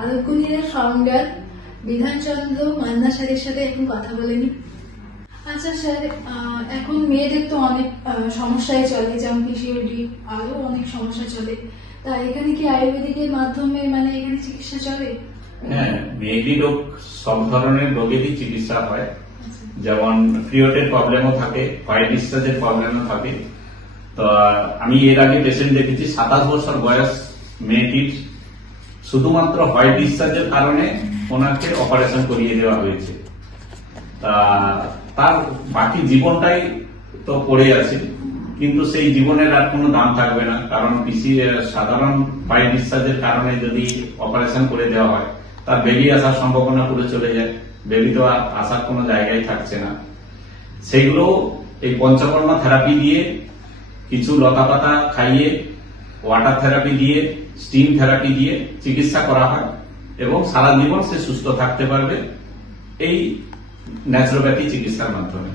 আলোককুঞ্জের founder Bidhanchandra Manna স্যারের সাথে এখন কথা বলে নি। আচ্ছা স্যার, এখন মেয়েদের তো অনেক সমস্যায় চলে, যেমন পিসিওডি, আরো অনেক সমস্যা চলে। তা এখানে কি আয়ুর্বেদিকের মাধ্যমে মানে এখানে চিকিৎসা চলে? হ্যাঁ, মেয়েলি রোগ সব ধরনের রোগেরই চিকিৎসা হয়। যেমন পিরিয়ডের প্রবলেমও থাকে, হোয়াইট ডিসচার্জের প্রবলেমও থাকে। তো আমি এর আগে পেশেন্ট দেখেছি 27 বছর বয়স মেয়েটির শুধুমাত্র হোয়াইট ডিসচার্জের কারণে ওনাকে অপারেশন করিয়ে দেওয়া হয়েছে। তা তার বাকি জীবনটাই তো পড়ে আছে, কিন্তু সেই জীবনের আর কোনো দাম থাকবে না। কারণ সাধারণ হোয়াইট ডিসচার্জের কারণে যদি অপারেশন করে দেওয়া হয়, তার বেরিয়ে আসার সম্ভাবনা পুরো চলে যায়, বেবি তো আর আসার কোনো জায়গায় থাকছে না। সেগুলো এই পঞ্চকর্মা থেরাপি দিয়ে, কিছু লতাপাতা খাইয়ে, ওয়াটার থেরাপি দিয়ে, স্টিম থেরাপি দিয়ে চিকিৎসা করা হয় এবং সারা জীবন সে সুস্থ থাকতে পারবে এই ন্যাচুরোপ্যাথি চিকিৎসার মাধ্যমে।